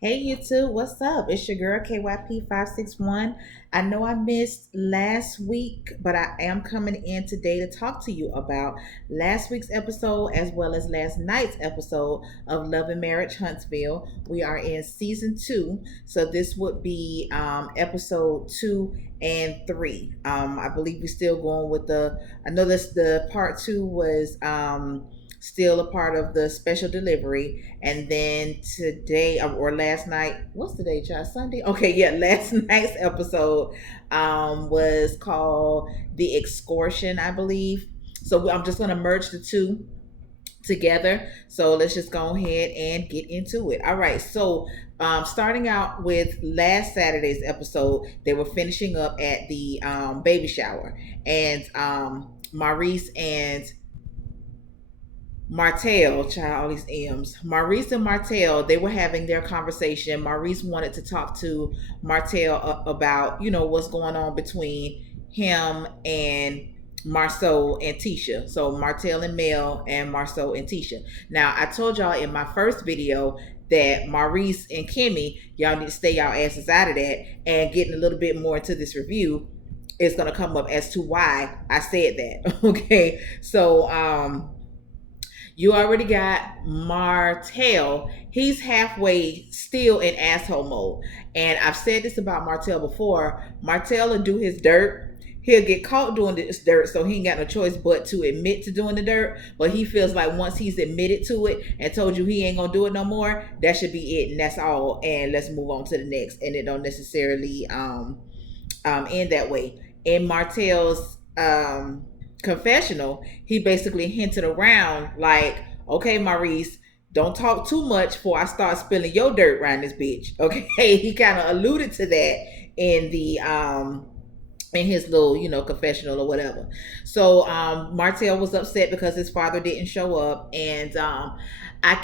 Hey YouTube, what's up? It's your girl KYP561. I know I missed last week, but I am coming in today to talk to you about last week's episode as well as last night's episode of Love and Marriage Huntsville. We are in season two, so this would be episode 2 and 3. I believe we're still going with I know this the part two was still a part of the special delivery. And then today or last night, what's the day, child? Sunday? Okay, yeah, last night's episode was called The Excursion, I believe. So I'm just going to merge the two together. So let's just go ahead and get into it. All right. So starting out with last Saturday's episode, they were finishing up at the baby shower, and Maurice and Martell, child, all these M's. Maurice and Martell, they were having their conversation. Maurice wanted to talk to Martell about, what's going on between him and Marceau and Tisha. So Martell and Mel and Marceau and Tisha. Now, I told y'all in my first video that Maurice and Kimmy, y'all need to stay y'all asses out of that. And getting a little bit more into this review is going to come up as to why I said that. Okay. So, you already got Martell. He's halfway still in asshole mode. And I've said this about Martell before. Martell will do his dirt. He'll get caught doing this dirt, so he ain't got no choice but to admit to doing the dirt. But he feels like once he's admitted to it and told you he ain't gonna do it no more, that should be it, and that's all. And let's move on to the next. And it don't necessarily end that way. In Martell's confessional, he basically hinted around like, okay, Maurice, don't talk too much before I start spilling your dirt around this bitch. Okay. He kind of alluded to that in the in his little, confessional or whatever. So Martell was upset because his father didn't show up, and I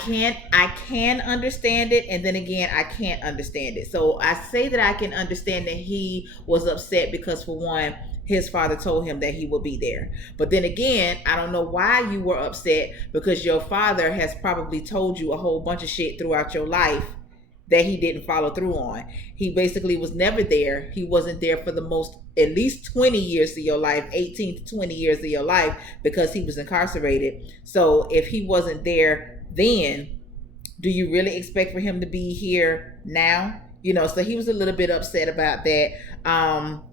can understand it, and then again I can't understand it. So I say that I can understand that he was upset because, for one, his father told him that he would be there. But then again, I don't know why you were upset, because your father has probably told you a whole bunch of shit throughout your life that he didn't follow through on. He basically was never there. He wasn't there for the most, at least 20 years of your life, 18 to 20 years of your life, because he was incarcerated. So if he wasn't there then, do you really expect for him to be here now? So he was a little bit upset about that.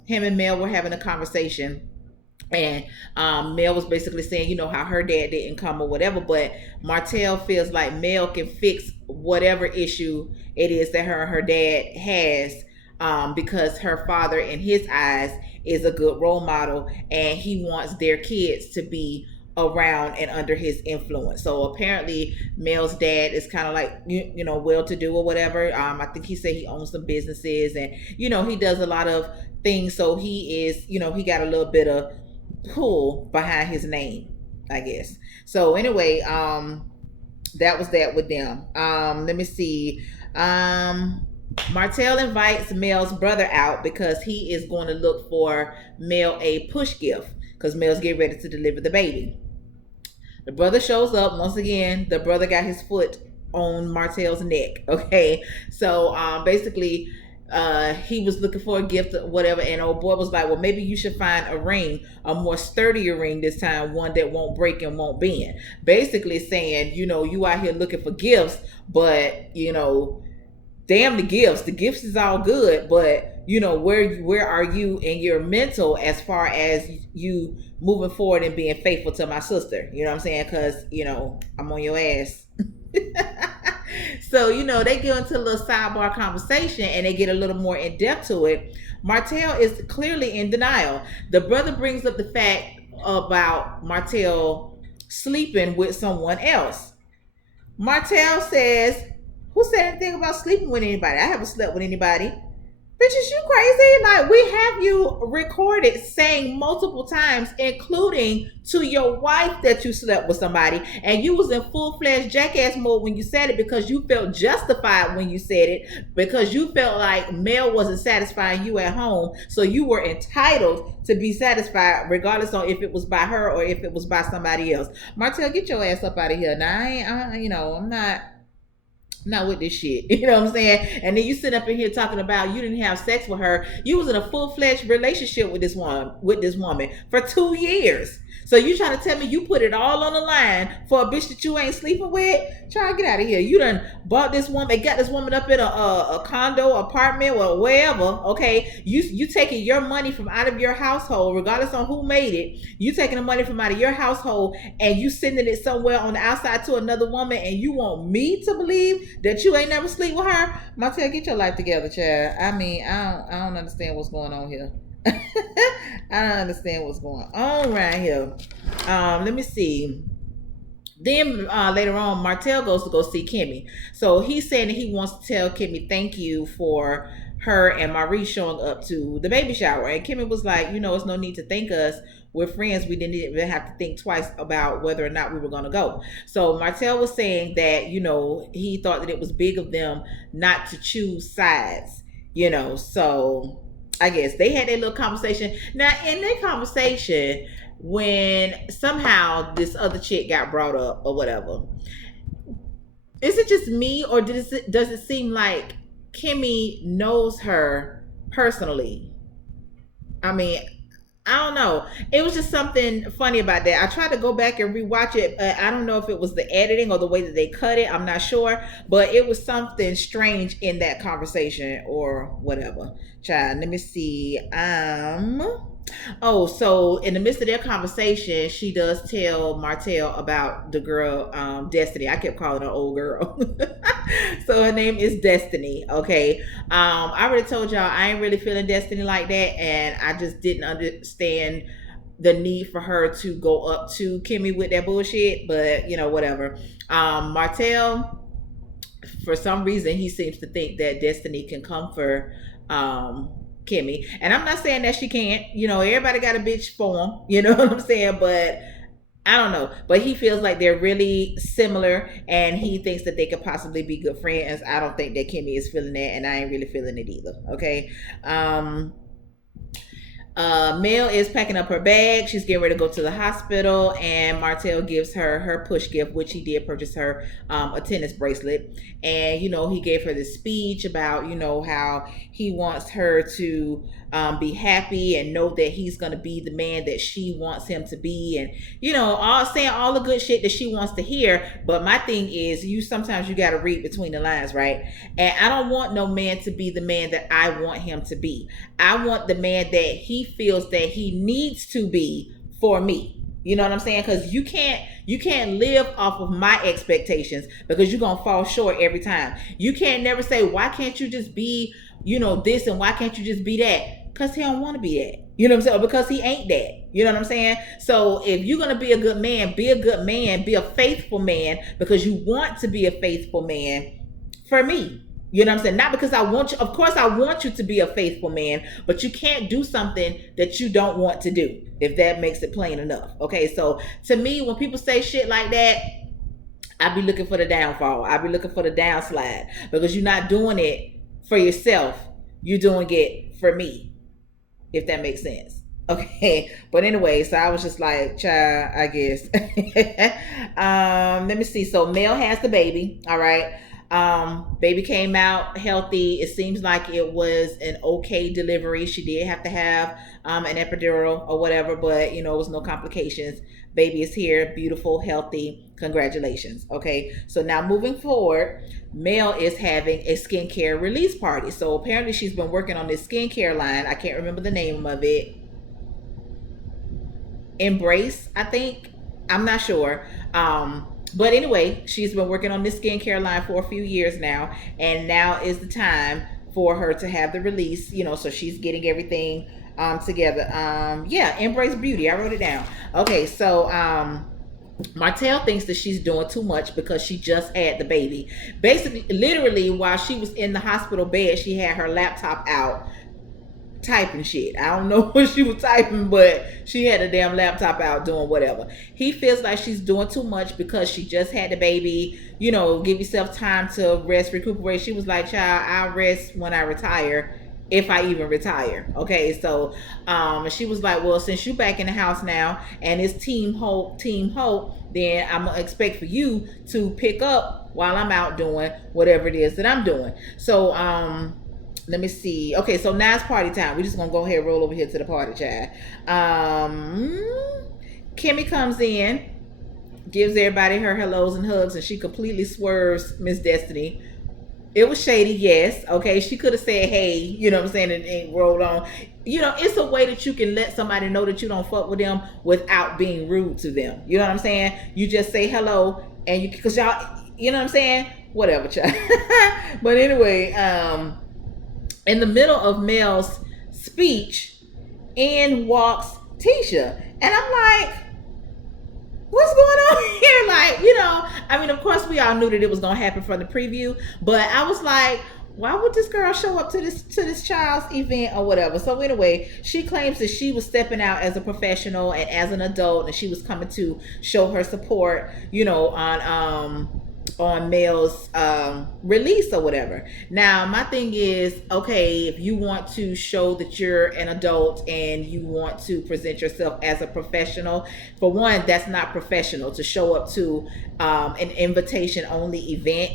Him and Mel were having a conversation, and Mel was basically saying, how her dad didn't come or whatever, but Martell feels like Mel can fix whatever issue it is that her and her dad has, because her father, in his eyes, is a good role model, and he wants their kids to be around and under his influence. So apparently Mel's dad is kind of like, well-to-do or whatever. I think he said he owns some businesses, and he does a lot of things. So he is, he got a little bit of pull behind his name, I guess. So anyway, that was that with them. Let me see. Martell invites Mel's brother out because he is going to look for Mel a push gift, because Mel's getting ready to deliver the baby. The brother shows up. Once again, the brother got his foot on Martell's neck. Okay. So basically, he was looking for a gift or whatever, and old boy was like, well, maybe you should find a ring, a more sturdier ring this time, one that won't break and won't bend. Basically saying, you out here looking for gifts, but damn the gifts. The gifts is all good, but where are you in your mental as far as you moving forward and being faithful to my sister? You know what I'm saying? Because I'm on your ass. So they get into a little sidebar conversation, and they get a little more in depth to it. Martell is clearly in denial. The brother brings up the fact about Martell sleeping with someone else. Martell says, who said anything about sleeping with anybody? I haven't slept with anybody. Bitches, you crazy? Like, we have you recorded saying multiple times, including to your wife, that you slept with somebody, and you was in full-fledged jackass mode when you said it, because you felt justified when you said it, because you felt like Mel wasn't satisfying you at home, so you were entitled to be satisfied regardless of if it was by her or if it was by somebody else. Martell, get your ass up out of here. Now, I'm not not with this shit. You know what I'm saying? And then you sit up in here talking about you didn't have sex with her. You was in a full-fledged relationship with this woman for 2 years. So you trying to tell me you put it all on the line for a bitch that you ain't sleeping with? Try to get out of here. You done bought this woman, got this woman up in a condo, apartment, or wherever. Okay, you taking your money from out of your household, regardless on who made it. You taking the money from out of your household and you sending it somewhere on the outside to another woman, and you want me to believe that you ain't never sleep with her? Martell, get your life together, child. I mean, I don't understand what's going on here. I don't understand what's going on right here. Let me see. Then later on, Martell goes to go see Kimmy. So he's saying that he wants to tell Kimmy thank you for her and Maurice showing up to the baby shower. And Kimmy was like, it's no need to thank us. We're friends. We didn't even have to think twice about whether or not we were going to go. So Martell was saying that, he thought that it was big of them not to choose sides, So I guess they had their little conversation. Now, in their conversation, when somehow this other chick got brought up or whatever, is it just me, or does it seem like Kimmy knows her personally? I mean, I don't know. It was just something funny about that. I tried to go back and rewatch it. I don't know if it was the editing or the way that they cut it. I'm not sure, but it was something strange in that conversation or whatever. Child, let me see. Oh, so in the midst of their conversation, she does tell Martell about the girl, Destiny. I kept calling her old girl. So her name is Destiny. Okay. I already told y'all I ain't really feeling Destiny like that, and I just didn't understand the need for her to go up to Kimmy with that bullshit, but whatever. Martell, for some reason, he seems to think that Destiny can comfort Kimmy, and I'm not saying that she can't. Everybody got a bitch for him. You know what I'm saying? But I don't know. But he feels like they're really similar, and he thinks that they could possibly be good friends. I don't think that Kimmy is feeling that, and I ain't really feeling it either. Okay. Mel is packing up her bag. She's getting ready to go to the hospital, and Martell gives her push gift, which he did purchase her a tennis bracelet. And he gave her this speech about how he wants her to be happy and know that he's gonna be the man that she wants him to be, and all saying all the good shit that she wants to hear. But my thing is, sometimes you got to read between the lines, right? And I don't want no man to be the man that I want him to be. I want the man that he feels that he needs to be for me. You know what I'm saying? Because you can't live off of my expectations, because you're gonna fall short every time. You can't never say, why can't you just be this, and why can't you just be that? Because he don't want to be that. You know what I'm saying? Or because he ain't that. You know what I'm saying? So if you're gonna be a good man, be a good man, be a faithful man, because you want to be a faithful man for me. You know what I'm saying? Not because I want you. Of course, I want you to be a faithful man, but you can't do something that you don't want to do, if that makes it plain enough. Okay, so to me, when people say shit like that, I be looking for the downfall. I be looking for the downslide, because you're not doing it for yourself. You're doing it for me, if that makes sense. Okay, but anyway, so I was just like, child, I guess. Let me see. So Mel has the baby. All right. Baby came out healthy. It seems like it was an okay delivery. She did have to have an epidural or whatever, but it was no complications. Baby is here, beautiful, healthy. Congratulations. Okay, so now moving forward, Mel is having a skincare release party. So apparently she's been working on this skincare line. I can't remember the name of it. Embrace, I think. I'm not sure. But anyway, she's been working on this skincare line for a few years now, and now is the time for her to have the release, so she's getting everything together. Yeah, Embrace Beauty. I wrote it down. Okay, so Martell thinks that she's doing too much because she just had the baby. Basically, literally, while she was in the hospital bed, she had her laptop out typing shit. I don't know what she was typing, but she had a damn laptop out doing whatever. He feels like she's doing too much because she just had the baby. Give yourself time to rest, recuperate. She was like, child, I'll rest when I retire. if I even retire. Okay, so she was like, well, since you back in the house now and it's Team Hope, then I'm gonna expect for you to pick up while I'm out doing whatever it is that I'm doing. So let me see. Okay, so now it's party time. We're just gonna go ahead and roll over here to the party, child. Kimmy comes in, gives everybody her hellos and hugs, and she completely swerves Miss Destiny. It was shady, yes. Okay, she could have said, hey, you know what I'm saying, and rolled on. You know, it's a way that you can let somebody know that you don't fuck with them without being rude to them. You know what I'm saying? You just say hello, and you, because y'all, you know what I'm saying? Whatever, child. But anyway, in the middle of Mel's speech, in walks Tisha. And I'm like, what's going on here? Like, you know, I mean, of course we all knew that it was gonna happen from the preview, but I was like, why would this girl show up to this child's event or whatever? So anyway, she claims that she was stepping out as a professional and as an adult, and she was coming to show her support, you know, on Mel's release or whatever. Now my thing is, okay, if you want to show that you're an adult and you want to present yourself as a professional, for one, that's not professional to show up to an invitation only event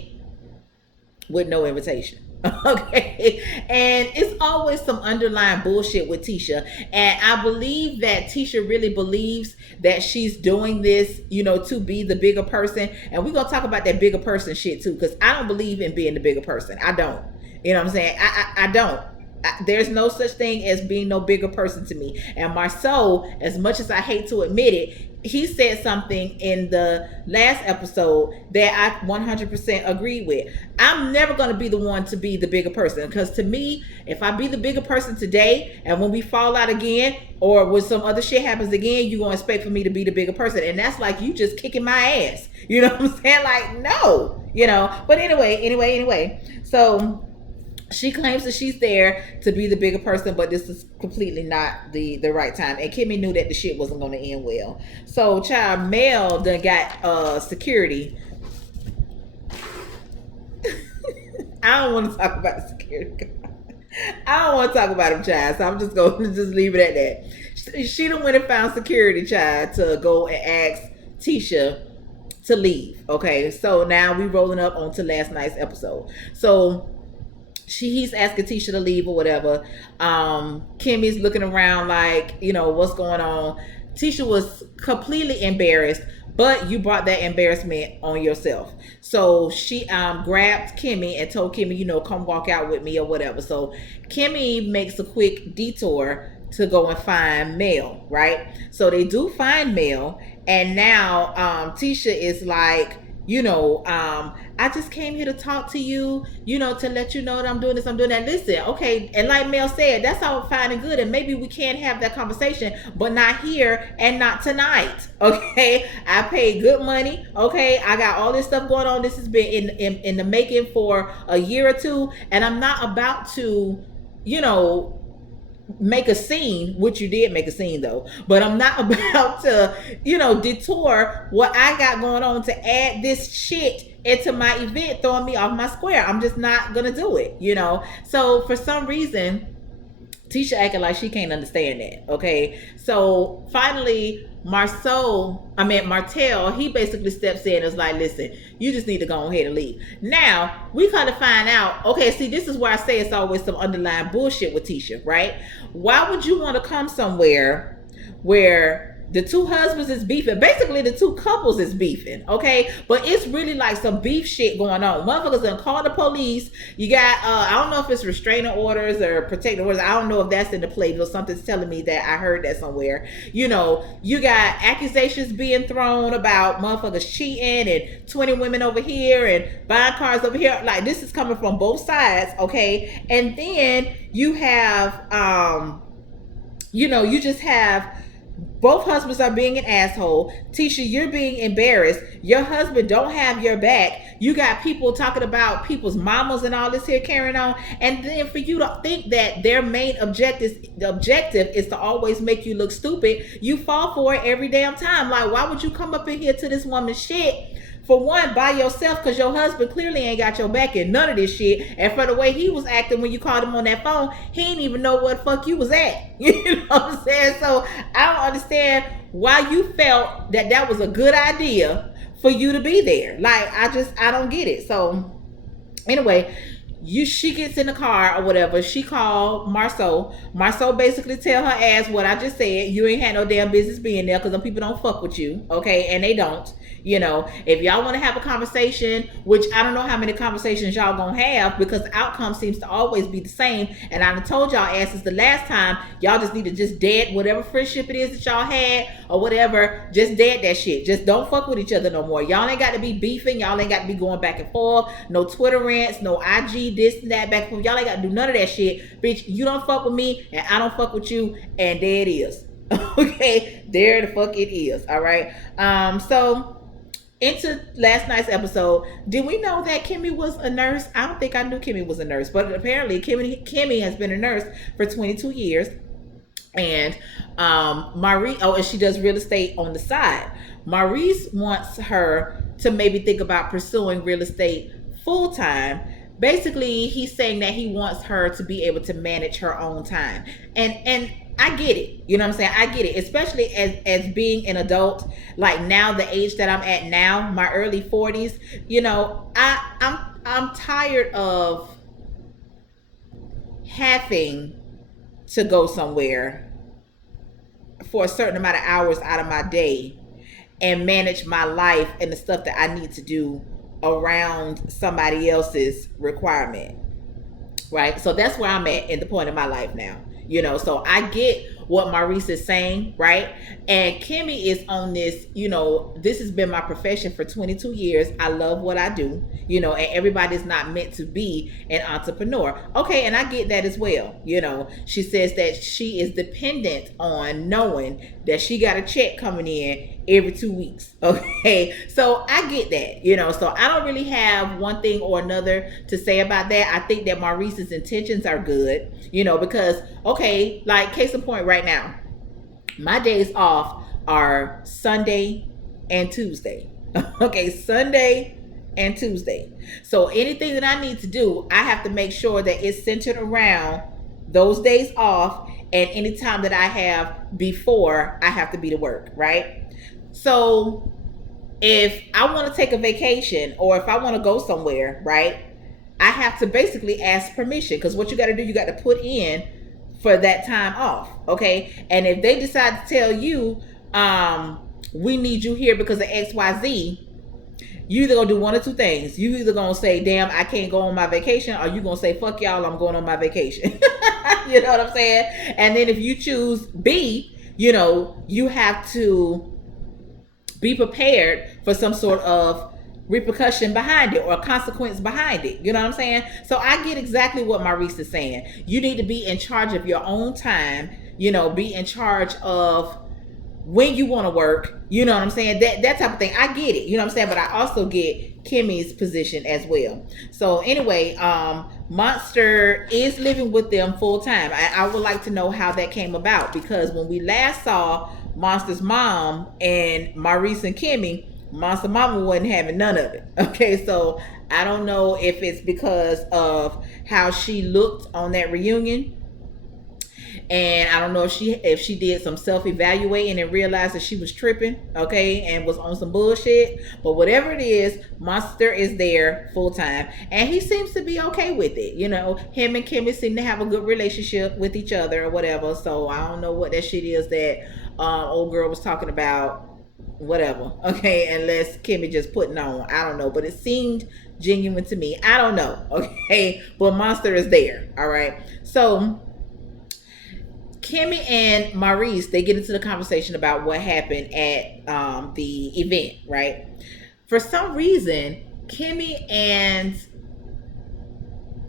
with no invitation. Okay, and it's always some underlying bullshit with Tisha, and I believe that Tisha really believes that she's doing this, you know, to be the bigger person. And we're gonna talk about that bigger person shit too, because I don't believe in being the bigger person. I don't. You know what I'm saying? I don't. There's no such thing as being no bigger person to me. And Marceau, as much as I hate to admit it, he said something in the last episode that I 100% agree with. I'm never going to be the one to be the bigger person, because to me, if I be the bigger person today and when we fall out again or when some other shit happens again, you're going to expect for me to be the bigger person. And that's like you just kicking my ass. You know what I'm saying? Like, no, you know. But anyway. So she claims that she's there to be the bigger person, but this is completely not the right time. And Kimmy knew that the shit wasn't going to end well. So, child, Mel done got security. I don't want to talk about security. I don't want to talk about him, child. So I'm just going to just leave it at that. She done went and found security, child, to go and ask Tisha to leave. Okay, so now we rolling up onto last night's episode. So he's asking Tisha to leave or whatever. Kimmy's looking around like, you know, what's going on? Tisha was completely embarrassed, but you brought that embarrassment on yourself. So she grabbed Kimmy and told Kimmy, you know, come walk out with me or whatever. So Kimmy makes a quick detour to go and find Mel, right? So they do find Mel, and now Tisha is like, you know, I just came here to talk to you, you know, to let you know that I'm doing this, I'm doing that. Listen, okay, and like Mel said, that's all fine and good, and maybe we can have that conversation, but not here and not tonight, okay? I paid good money, okay? I got all this stuff going on. This has been in the making for a year or two, and I'm not about to, you know, make a scene, which you did make a scene though, but I'm not about to, you know, detour what I got going on to add this shit into my event, throwing me off my square. I'm just not gonna do it, you know. So for some reason, Tisha acting like she can't understand that. Okay, so finally Martell, he basically steps in and is like, listen, you just need to go ahead and leave. Now, we kind of find out, okay, see, this is where I say it's always some underlying bullshit with Tisha, right? Why would you want to come somewhere where the two husbands is beefing? Basically, the two couples is beefing, okay? But it's really like some beef shit going on. Motherfuckers done call the police. You got, I don't know if it's restraining orders or protective orders. I don't know if that's in the play, but something's telling me that I heard that somewhere. You know, you got accusations being thrown about motherfuckers cheating and 20 women over here and buying cars over here. Like, this is coming from both sides, okay? And then you have, you know, you just have both husbands are being an asshole. Tisha, you're being embarrassed. Your husband don't have your back. You got people talking about people's mamas and all this here carrying on. And then for you to think that their main objective is to always make you look stupid, you fall for it every damn time. Like, why would you come up in here to this woman's shit For one, by yourself, because your husband clearly ain't got your back in none of this shit. And for the way he was acting when you called him on that phone, he didn't even know what the fuck you was at. You know what I'm saying? So I don't understand why you felt that that was a good idea for you to be there. Like, I don't get it. So anyway, she gets in the car or whatever. She called Marceau. Marceau basically tell her ass what I just said. You ain't had no damn business being there because them people don't fuck with you, okay? And they don't. You know, if y'all want to have a conversation, which I don't know how many conversations y'all gonna have, because the outcome seems to always be the same. And I done told y'all asses the last time, y'all just need to just dead whatever friendship it is that y'all had or whatever. Just dead that shit. Just don't fuck with each other no more. Y'all ain't got to be beefing. Y'all ain't got to be going back and forth. No Twitter rants, no IG this and that back and forth. Y'all ain't got to do none of that shit. Bitch, you don't fuck with me and I don't fuck with you, and there it is. Okay, there the fuck it is. All right. So into last night's episode, did we know that Kimmy was a nurse? I don't think I knew Kimmy was a nurse, but apparently Kimmy has been a nurse for 22 years. And Marie, and she does real estate on the side. Maurice wants her to maybe think about pursuing real estate full time. Basically, he's saying that he wants her to be able to manage her own time. And I get it. You know what I'm saying? I get it. Especially as being an adult, like now, the age that I'm at now, my early 40s, you know, I'm tired of having to go somewhere for a certain amount of hours out of my day and manage my life and the stuff that I need to do around somebody else's requirement. Right? So that's where I'm at the point in my life now. You know, so I get what Maurice is saying, right? And Kimmy is on this, you know, this has been my profession for 22 years. I love what I do, you know, and everybody's not meant to be an entrepreneur. Okay, and I get that as well. You know, she says that she is dependent on knowing that she got a check coming in every 2 weeks. Okay, so I get that, you know, so I don't really have one thing or another to say about that. I think that Maurice's intentions are good, you know, because, okay, like case in point right now, my days off are Sunday and Tuesday. Okay, Sunday and Tuesday. So anything that I need to do, I have to make sure that it's centered around those days off and any time that I have before I have to be to work, right? So if I want to take a vacation or if I want to go somewhere, right, I have to basically ask permission, because what you got to do, you got to put in for that time off. Okay. And if they decide to tell you, we need you here because of XYZ, you either gonna do one or two things. You either gonna say, damn, I can't go on my vacation, or you gonna say, fuck y'all, I'm going on my vacation. You know what I'm saying? And then if you choose B, you know, you have to be prepared for some sort of repercussion behind it or consequence behind it. You know what I'm saying? So I get exactly what Maurice is saying. You need to be in charge of your own time, you know, be in charge of when you want to work, you know what I'm saying? That type of thing. I get it, you know what I'm saying? But I also get Kimmy's position as well. So anyway, Monster is living with them full time. I would like to know how that came about, because when we last saw Monster's mom and Maurice and Kimmy, Monster Mama wasn't having none of it. Okay, so I don't know if it's because of how she looked on that reunion, and I don't know if she did some self-evaluating and realized that she was tripping, okay, and was on some bullshit. But whatever it is, Monster is there full time, and he seems to be okay with it. You know, him and Kimmy seem to have a good relationship with each other or whatever. So I don't know what that shit is that old girl was talking about. Whatever, okay, unless Kimmy just putting on, I don't know, but it seemed genuine to me. I don't know, okay, but Monster is there. All right, so Kimmy and Maurice, they get into the conversation about what happened at the event, right? For some reason, Kimmy and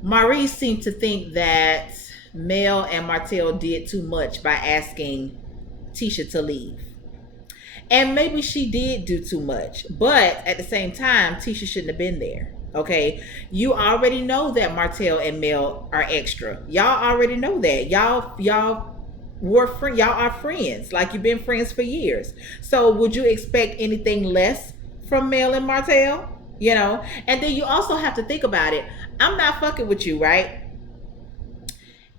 Maurice seem to think that Mel and Martell did too much by asking Tisha to leave. And maybe she did do too much, but at the same time, Tisha shouldn't have been there. Okay, you already know that Martell and Mel are extra. Y'all already know that. Y'all are friends. Like, you've been friends for years. So would you expect anything less from Mel and Martell, you know. And then you also have to think about it. I'm not fucking with you, right?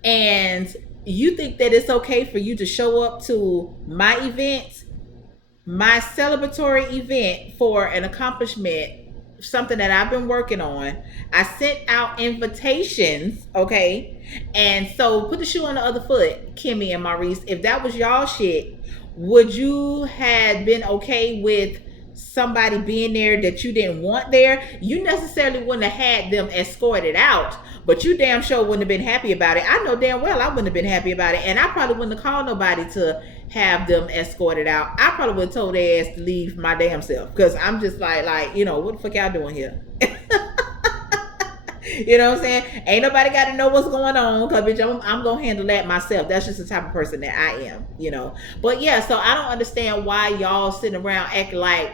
And you think that it's okay for you to show up to my event, my celebratory event for an accomplishment, something that I've been working on. I sent out invitations, okay? And so put the shoe on the other foot, Kimmy and Maurice. If that was y'all shit, would you had been okay with somebody being there that you didn't want there? You necessarily wouldn't have had them escorted out, but you damn sure wouldn't have been happy about it. I know damn well I wouldn't have been happy about it, and I probably wouldn't have called nobody to have them escorted out. I probably would have told their ass to leave my damn self, because I'm just like, you know, what the fuck y'all doing here? You know what I'm saying? Ain't nobody got to know what's going on, because bitch, I'm gonna handle that myself. That's just the type of person that I am, you know. But yeah, so I don't understand why y'all sitting around acting like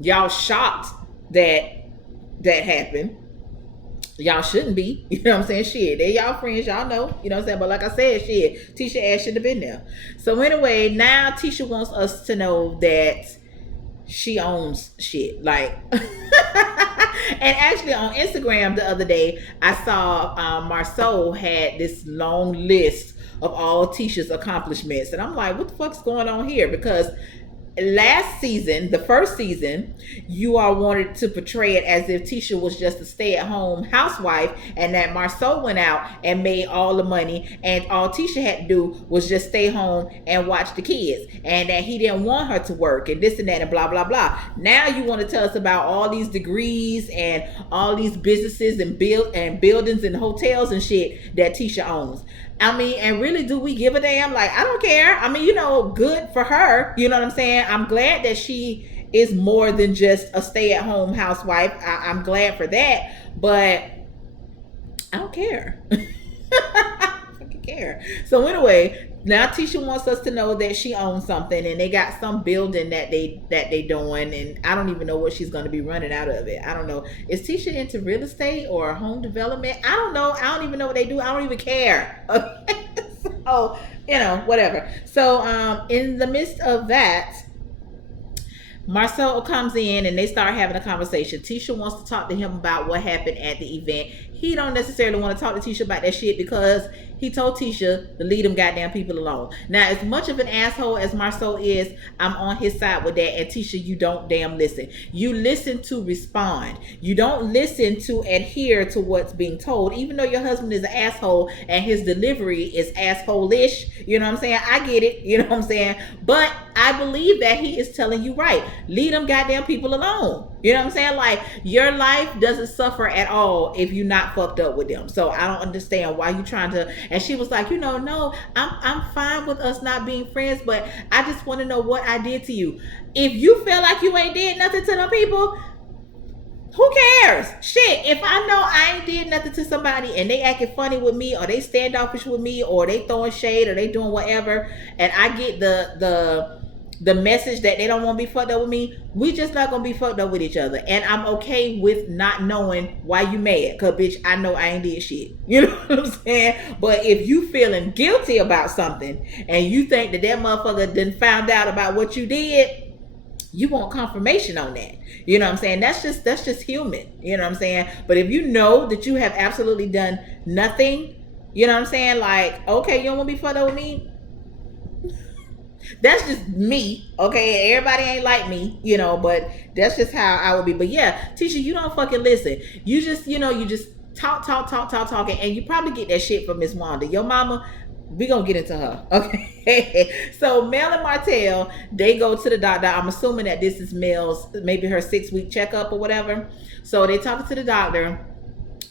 y'all shocked that that happened. Y'all shouldn't be. You know what I'm saying? Shit, they y'all friends, y'all know. You know what I'm saying? But like I said, shit, Tisha ass should have been there. So anyway, now Tisha wants us to know that she owns shit. Like, and actually on Instagram the other day, I saw Marceau had this long list of all Tisha's accomplishments. And I'm like, what the fuck's going on here? Because last season, the first season, you all wanted to portray it as if Tisha was just a stay-at-home housewife, and that Marceau went out and made all the money, and all Tisha had to do was just stay home and watch the kids, and that he didn't want her to work, and this and that, and blah blah blah. Now you want to tell us about all these degrees and all these businesses and buildings and hotels and shit that Tisha owns. I mean, and really, do we give a damn? Like, I don't care. I mean, you know, good for her. You know what I'm saying? I'm glad that she is more than just a stay-at-home housewife. I'm glad for that. But I don't care. I fucking care. So anyway, now Tisha wants us to know that she owns something, and they got some building that they doing, and I don't even know what she's going to be running out of it. I don't know. Is Tisha into real estate or home development? I don't know. I don't even know what they do. I don't even care. So, you know, whatever. So in the midst of that, Marcel comes in and they start having a conversation. Tisha wants to talk to him about what happened at the event. He don't necessarily want to talk to Tisha about that shit, because he told Tisha to leave them goddamn people alone. Now, as much of an asshole as Marceau is, I'm on his side with that. And Tisha, you don't damn listen. You listen to respond. You don't listen to adhere to what's being told, even though your husband is an asshole and his delivery is asshole-ish. You know what I'm saying? I get it. You know what I'm saying? But I believe that he is telling you right. Leave them goddamn people alone. You know what I'm saying? Like, your life doesn't suffer at all if you're not fucked up with them. So I don't understand why you trying to. And she was like, you know, no, I'm fine with us not being friends, but I just want to know what I did to you. If you feel like you ain't did nothing to them people, who cares? Shit, if I know I ain't did nothing to somebody and they acting funny with me, or they standoffish with me, or they throwing shade, or they doing whatever, and I get the message that they don't want to be fucked up with me, we just not gonna be fucked up with each other. And I'm okay with not knowing why you mad, cause bitch, I know I ain't did shit. You know what I'm saying? But if you feeling guilty about something and you think that motherfucker done found out about what you did, you want confirmation on that. You know what I'm saying? That's just human. You know what I'm saying? But if you know that you have absolutely done nothing, you know what I'm saying? Like, okay, you don't want to be fucked up with me? That's just me, okay? Everybody ain't like me, you know, but that's just how I would be. But yeah, Tisha, you don't fucking listen. You just, you know, you just talking, and you probably get that shit from Miss Wanda. Your mama, we gonna get into her, okay? So Mel and Martell, they go to the doctor. I'm assuming that this is Mel's, maybe her 6-week checkup or whatever. So they talking to the doctor.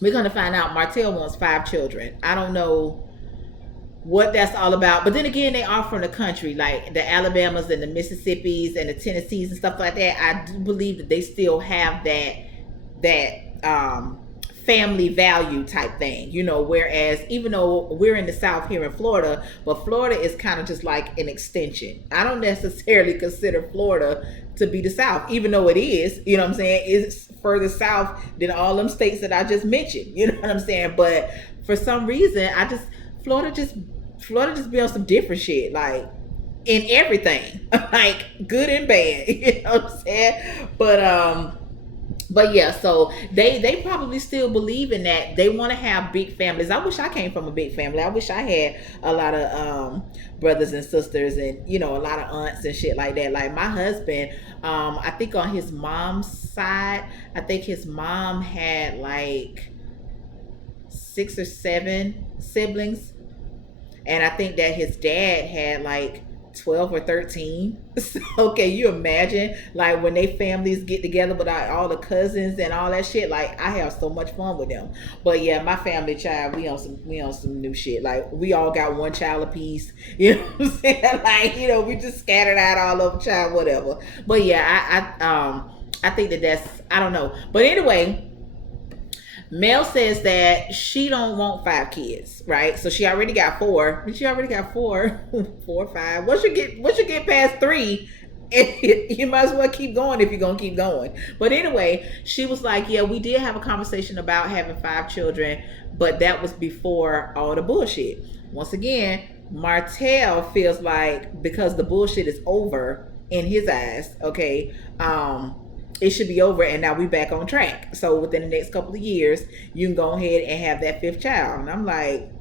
We're gonna find out Martell wants 5 children. I don't know what that's all about, but then again, they are from the country, like the Alabamas and the Mississippis and the Tennessees and stuff like that. I do believe that they still have that family value type thing, you know, whereas even though we're in the South here in Florida, but Florida is kind of just like an extension. I don't necessarily consider Florida to be the South, even though it is, you know what I'm saying, it's further south than all them states that I just mentioned, you know what I'm saying? But for some reason, Florida just be on some different shit. Like, in everything, like good and bad. You know what I'm saying? But yeah, so they probably still believe in that. They want to have big families. I wish I came from a big family. I wish I had a lot of brothers and sisters, and a lot of aunts and shit like that. Like my husband, I think on his mom's side, I think his mom had like 6 or 7 siblings, and I think that his dad had like 12 or 13. So can you imagine, like, when they families get together with all the cousins and all that shit? Like, I have so much fun with them. But yeah, my family, child, we on some new shit. Like, we all got one child apiece. You know what I'm saying? Like, we just scattered out all over, child, whatever. But yeah, I think that's, I don't know. But anyway, Mel says that she don't want 5 kids, right? So she already got 4. She already got 4, 4 or 5. Once you get past 3, you might as well keep going if you're gonna keep going. But anyway, she was like, yeah, we did have a conversation about having 5 children, but that was before all the bullshit. Once again, Martell feels like because the bullshit is over in his eyes, okay, it should be over, and now we back on track. So within the next couple of years, you can go ahead and have that 5th child. And I'm like,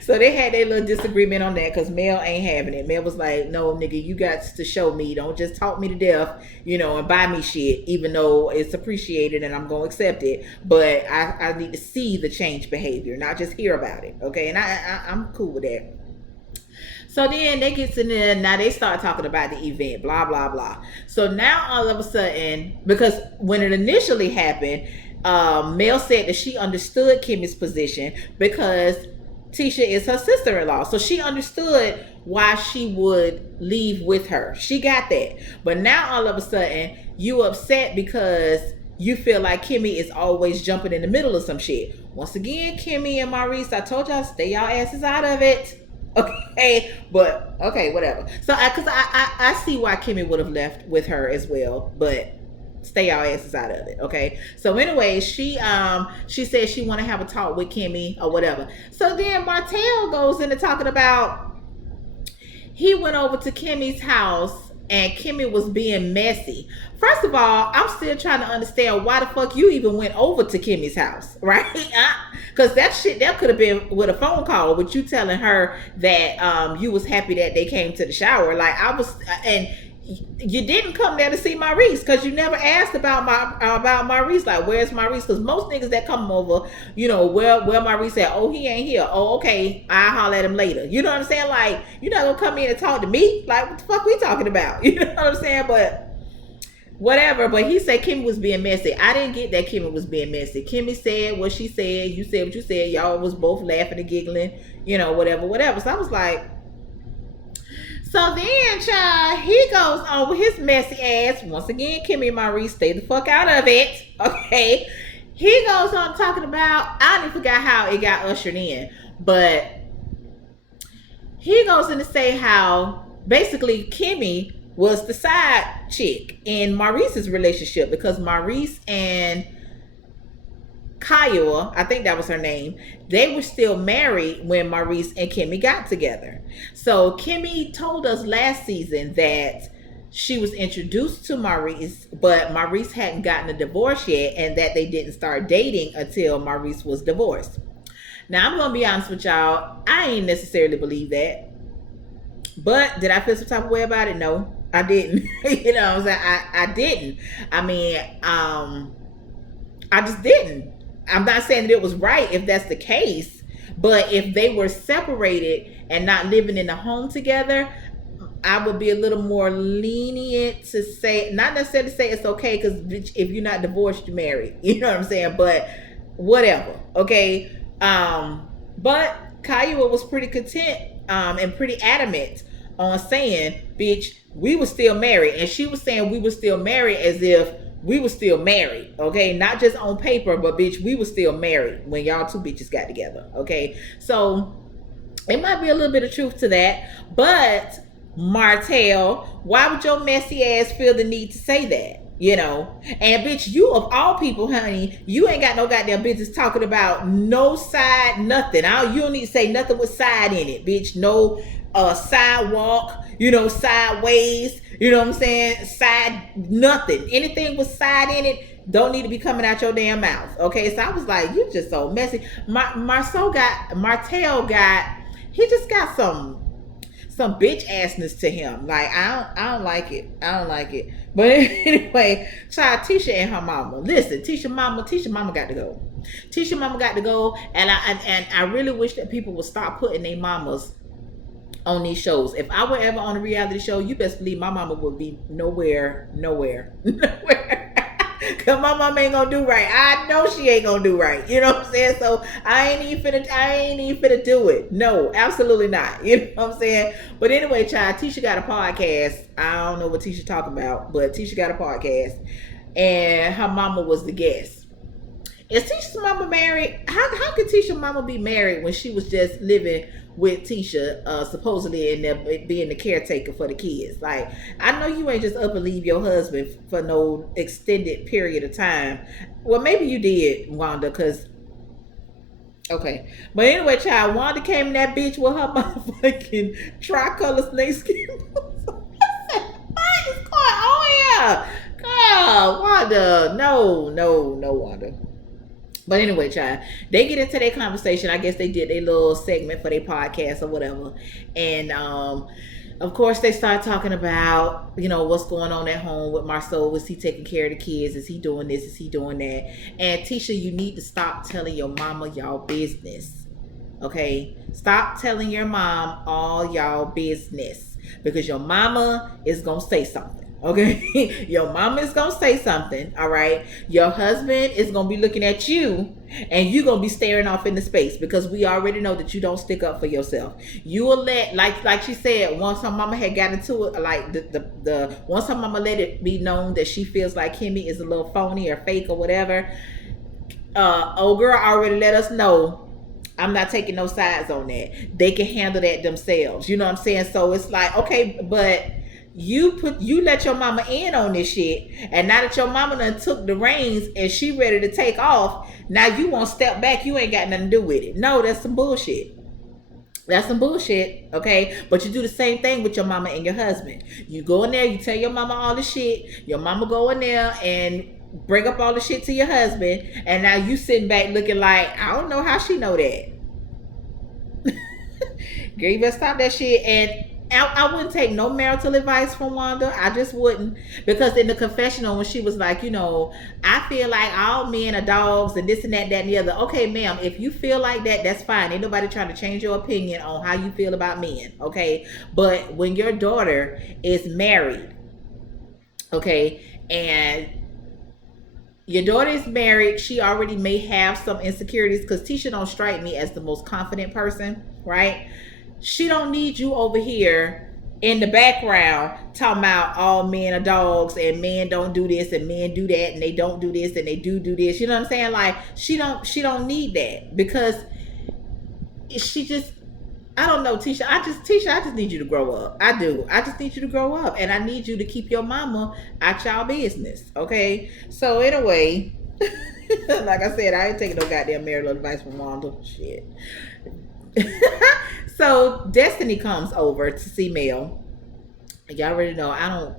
so they had their little disagreement on that because Mel ain't having it. Mel was like, no, nigga, you got to show me. Don't just talk me to death, and buy me shit, even though it's appreciated and I'm going to accept it. But I need to see the change behavior, not just hear about it. Okay. And I'm cool with that. So then they get in there, now they start talking about the event, blah, blah, blah. So now all of a sudden, because when it initially happened, Mel said that she understood Kimmy's position because Tisha is her sister-in-law. So she understood why she would leave with her. She got that. But now all of a sudden, you upset because you feel like Kimmy is always jumping in the middle of some shit. Once again, Kimmy and Maurice, I told y'all, stay y'all asses out of it. Okay, but okay, whatever. So, because I see why Kimmy would have left with her as well, but stay y'all asses out of it. Okay. So anyway, she said she want to have a talk with Kimmy or whatever. So then Martell goes into talking about he went over to Kimmy's house and Kimmy was being messy. First of all, I'm still trying to understand why the fuck you even went over to Kimmy's house, right? Because that could have been with a phone call with you telling her that you was happy that they came to the shower. Like I was, and you didn't come there to see Maurice because you never asked about Maurice. Like, where's Maurice? Because most niggas that come over, where Maurice at? Oh, he ain't here. Oh, okay, I'll holler at him later. You know what I'm saying? Like, you're not gonna come in and talk to me. Like, what the fuck we talking about? You know what I'm saying? But whatever. But he said Kimmy was being messy. I didn't get that Kimmy was being messy. Kimmy said what she said. You said what you said. Y'all was both laughing and giggling. Whatever. So I was like. So then, child, he goes on with his messy ass. Once again, Kimmy and Maurice, stay the fuck out of it. Okay. He goes on talking about, I didn't forget how it got ushered in, but he goes in to say how basically Kimmy was the side chick in Maurice's relationship because Maurice and Kyle, I think that was her name, they were still married when Maurice and Kimmy got together. So Kimmy told us last season that she was introduced to Maurice, but Maurice hadn't gotten a divorce yet and that they didn't start dating until Maurice was divorced. Now, I'm going to be honest with y'all. I ain't necessarily believe that. But did I feel some type of way about it? No, I didn't. You know what I'm saying? I didn't. I mean, I just didn't. I'm not saying that it was right if that's the case, but if they were separated and not living in a home together, I would be a little more lenient to say, not necessarily say it's okay, because if you're not divorced, you're married. You know what I'm saying? But whatever, okay? But Kyle was pretty content and pretty adamant on saying, bitch, we were still married. And she was saying we were still married as if we were still married, okay? Not just on paper, but bitch, we were still married when y'all two bitches got together, okay? So it might be a little bit of truth to that, but Martell, why would your messy ass feel the need to say that? And bitch, you of all people, honey, you ain't got no goddamn business talking about no side, nothing. You don't need to say nothing with side in it, bitch. No sidewalk, sideways, you know what I'm saying? Side nothing. Anything with side in it don't need to be coming out your damn mouth. Okay. So I was like, you just so messy. Martell got he just got some bitch assness to him. Like I don't like it. I don't like it. But anyway, child Tisha and her mama. Listen, Tisha mama got to go. Tisha mama got to go, and I really wish that people would stop putting their mamas on these shows. If I were ever on a reality show, you best believe my mama would be nowhere. Cause my mama ain't gonna do right. I know she ain't gonna do right. You know what I'm saying? So I ain't even finna do it. No, absolutely not. You know what I'm saying? But anyway, child, Tisha got a podcast. I don't know what Tisha talking about, but Tisha got a podcast, and her mama was the guest. Is Tisha's mama married? How could Tisha's mama be married when she was just living with Tisha, supposedly in there being the caretaker for the kids? Like, I know you ain't just up and leave your husband for no extended period of time. Well, maybe you did, Wanda, because okay. But anyway, child, Wanda came in that bitch with her motherfucking tricolor snakeskin. What is going on here? God, Wanda. No, Wanda. But anyway, child, they get into their conversation. I guess they did a little segment for their podcast or whatever. And of course, they start talking about, what's going on at home with Marceau. Is he taking care of the kids? Is he doing this? Is he doing that? And Tisha, you need to stop telling your mama y'all business. Okay? Stop telling your mom all y'all business. Because your mama is going to say something. Okay, your mama is gonna say something. All right, your husband is gonna be looking at you, and you gonna be staring off into space, because we already know that you don't stick up for yourself. You will let, like she said, once her mama had gotten into it, like the once her mama let it be known that she feels like Kimmy is a little phony or fake or whatever. Old girl already let us know, I'm not taking no sides on that. They can handle that themselves. You know what I'm saying? So it's like, okay, but you let your mama in on this shit, and now that your mama done took the reins and she ready to take off, now you won't step back. You ain't got nothing to do with it. No, that's some bullshit. That's some bullshit, okay? But you do the same thing with your mama and your husband. You go in there, you tell your mama all the shit. Your mama go in there and bring up all the shit to your husband, and now you sitting back looking like, I don't know how she know that. Girl, you better stop that shit. And I wouldn't take no marital advice from Wanda. I just wouldn't. Because in the confessional, when she was like, I feel like all men are dogs and this and that, and the other. Okay, ma'am, if you feel like that, that's fine. Ain't nobody trying to change your opinion on how you feel about men, okay? But when your daughter is married, okay, and your daughter is married, she already may have some insecurities, because Tisha don't strike me as the most confident person, right? She don't need you over here in the background talking about all men are dogs and men don't do this and men do that and they don't do this and they do this. You know what I'm saying? Like, she don't need that, because she just, I don't know, Tisha. I just need you to grow up. I do. I just need you to grow up, and I need you to keep your mama out y'all business. Okay. So anyway, like I said, I ain't taking no goddamn marital advice from Wanda. Shit. So Destiny comes over to see Mel. Y'all already know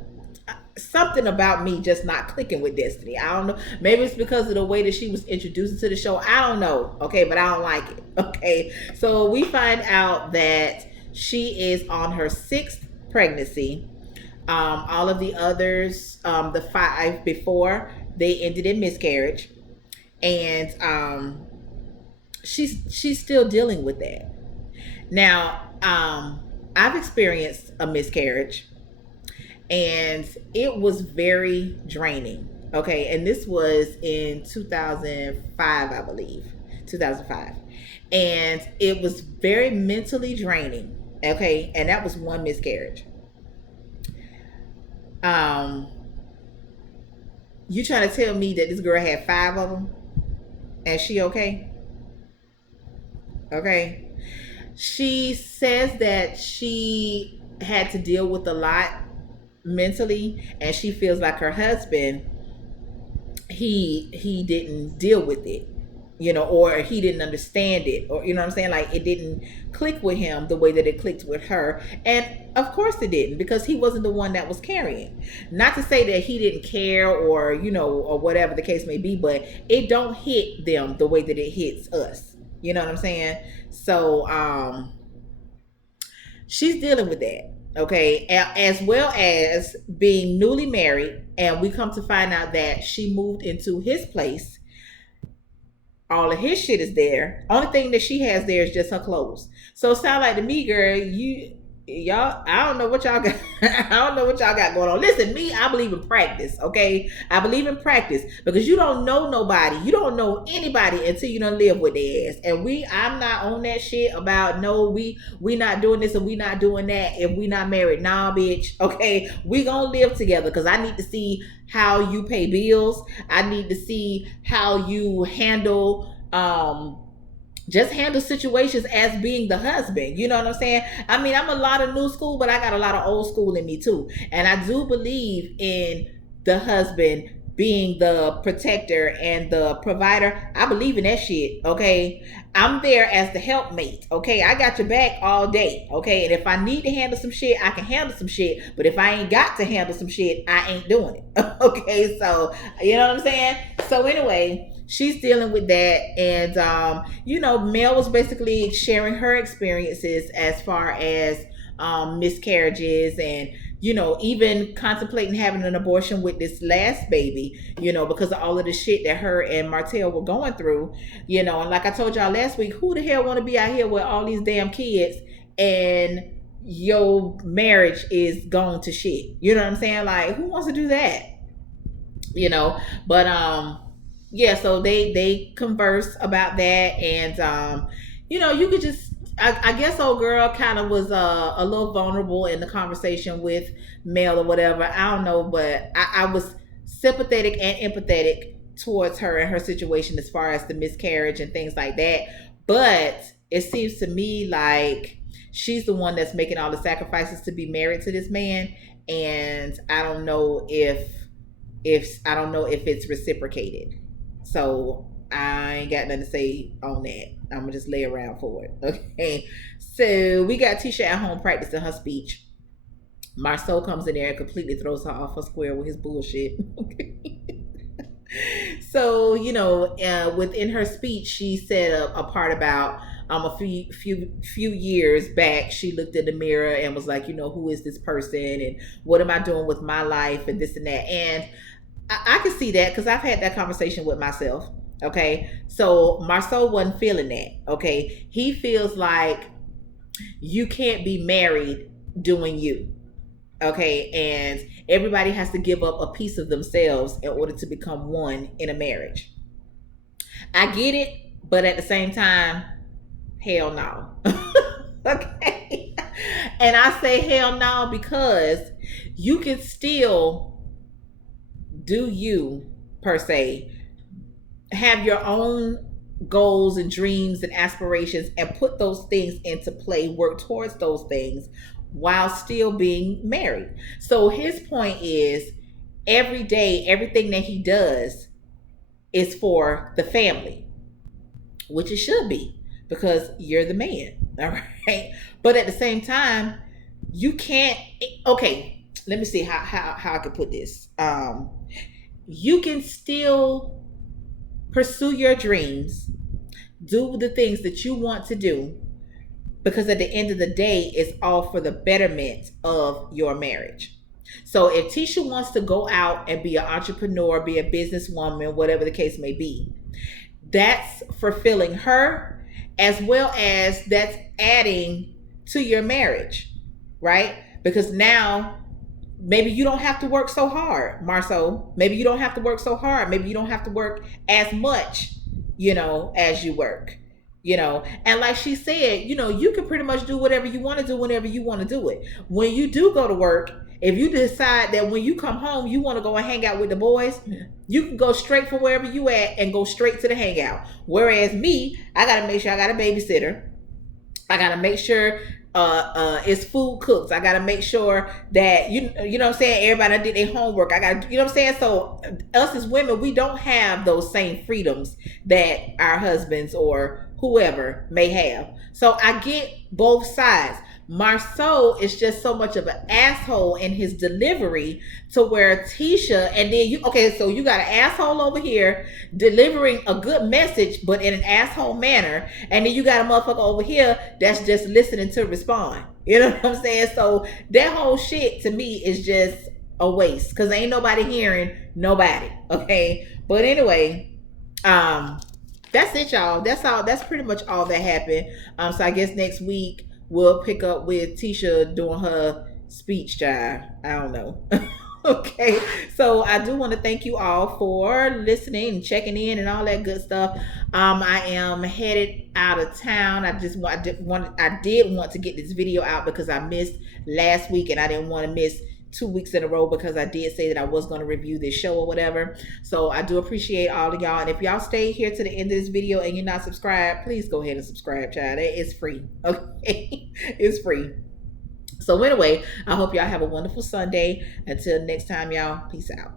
something about me just not clicking with Destiny. I don't know. Maybe it's because of the way that she was introduced to the show. I don't know. Okay, but I don't like it. Okay. So we find out that she is on her 6th pregnancy. All of the others, the 5 before, they ended in miscarriage. And she's still dealing with that. Now, I've experienced a miscarriage, and it was very draining. Okay, and this was in 2005, I believe, 2005, and it was very mentally draining. Okay, and that was one miscarriage. You trying to tell me that this girl had 5 of them, and she okay? Okay. She says that she had to deal with a lot mentally, and she feels like her husband, he didn't deal with it. or he didn't understand it, or you know what I'm saying, like it didn't click with him the way that it clicked with her. And of course it didn't, because he wasn't the one that was carrying. Not to say that he didn't care, or or whatever the case may be, but it don't hit them the way that it hits us. You know what I'm saying? So she's dealing with that, okay, as well as being newly married, and we come to find out that she moved into his place. All of his shit is there. Only thing that she has there is just her clothes. So it sounds like to me, girl, y'all, I don't know what y'all got. I don't know what y'all got going on. Listen, me, I believe in practice, okay? I believe in practice, because you don't know nobody. You don't know anybody until you don't live with their ass. And I'm not on that shit about, no, we not doing this and we not doing that if we not married. Nah, bitch, okay? We gonna live together, because I need to see how you pay bills. I need to see how you handle just handle situations as being the husband. You know what I'm saying? I mean, I'm a lot of new school, but I got a lot of old school in me too. And I do believe in the husband being the protector and the provider. I believe in that shit, okay? I'm there as the helpmate, okay? I got your back all day, okay? And if I need to handle some shit, I can handle some shit. But if I ain't got to handle some shit, I ain't doing it, okay? So, you know what I'm saying? So anyway, she's dealing with that. And Mel was basically sharing her experiences as far as miscarriages, and even contemplating having an abortion with this last baby, because of all of the shit that her and Martell were going through. And like I told y'all last week, who the hell want to be out here with all these damn kids and your marriage is gone to shit? You know what I'm saying? Like, who wants to do that? But yeah, so they converse about that. And you could just, I guess old girl kind of was a little vulnerable in the conversation with Mel or whatever. I don't know, but I was sympathetic and empathetic towards her and her situation as far as the miscarriage and things like that. But it seems to me like she's the one that's making all the sacrifices to be married to this man, and I don't know if it's reciprocated. So I ain't got nothing to say on that. I'm gonna just lay around for it. Okay. So we got Tisha at home practicing her speech. Marceau comes in there and completely throws her off her square with his bullshit. So within her speech, she said a part about a few years back, she looked in the mirror and was like, who is this person and what am I doing with my life and this and that. And I can see that, because I've had that conversation with myself. Okay. So Marceau wasn't feeling that. Okay. He feels like you can't be married doing you. Okay. And everybody has to give up a piece of themselves in order to become one in a marriage. I get it, but at the same time, hell no. Okay. And I say hell no because you can still do you, per se, have your own goals and dreams and aspirations and put those things into play, work towards those things while still being married. So his point is, every day, everything that he does is for the family, which it should be, because you're the man. All right. But at the same time, you can't, okay, let me see how I could put this. You can still pursue your dreams, do the things that you want to do, because at the end of the day, it's all for the betterment of your marriage. So if Tisha wants to go out and be an entrepreneur, be a businesswoman, whatever the case may be, that's fulfilling her, as well as that's adding to your marriage, right? Because now maybe you don't have to work so hard, Marceau. Maybe you don't have to work so hard. Maybe you don't have to work as much, as you work, And like she said, you can pretty much do whatever you want to do whenever you want to do it. When you do go to work, if you decide that when you come home, you want to go and hang out with the boys, you can go straight from wherever you at and go straight to the hangout. Whereas me, I got to make sure I got a babysitter. I got to make sure it's food cooked. I gotta make sure that you know what I'm saying, everybody did their homework. I got, you know what I'm saying. So us as women, we don't have those same freedoms that our husbands or whoever may have. So I get both sides. Marceau is just so much of an asshole in his delivery to where Tisha, and then you, okay, so you got an asshole over here delivering a good message, but in an asshole manner, and then you got a motherfucker over here that's just listening to respond. You know what I'm saying? So that whole shit to me is just a waste because ain't nobody hearing nobody. Okay, but anyway, that's it, y'all. That's all. That's pretty much all that happened. So I guess next week we'll pick up with Tisha doing her speech, child. I don't know. Okay, so I do want to thank you all for listening and checking in and all that good stuff. I am headed out of town. I did want to get this video out because I missed last week and I didn't want to miss 2 weeks in a row because I did say that I was going to review this show or whatever. So I do appreciate all of y'all. And if y'all stay here to the end of this video and you're not subscribed, please go ahead and subscribe, child. It's free. Okay, it's free. So anyway, I hope y'all have a wonderful Sunday. Until next time, y'all, peace out.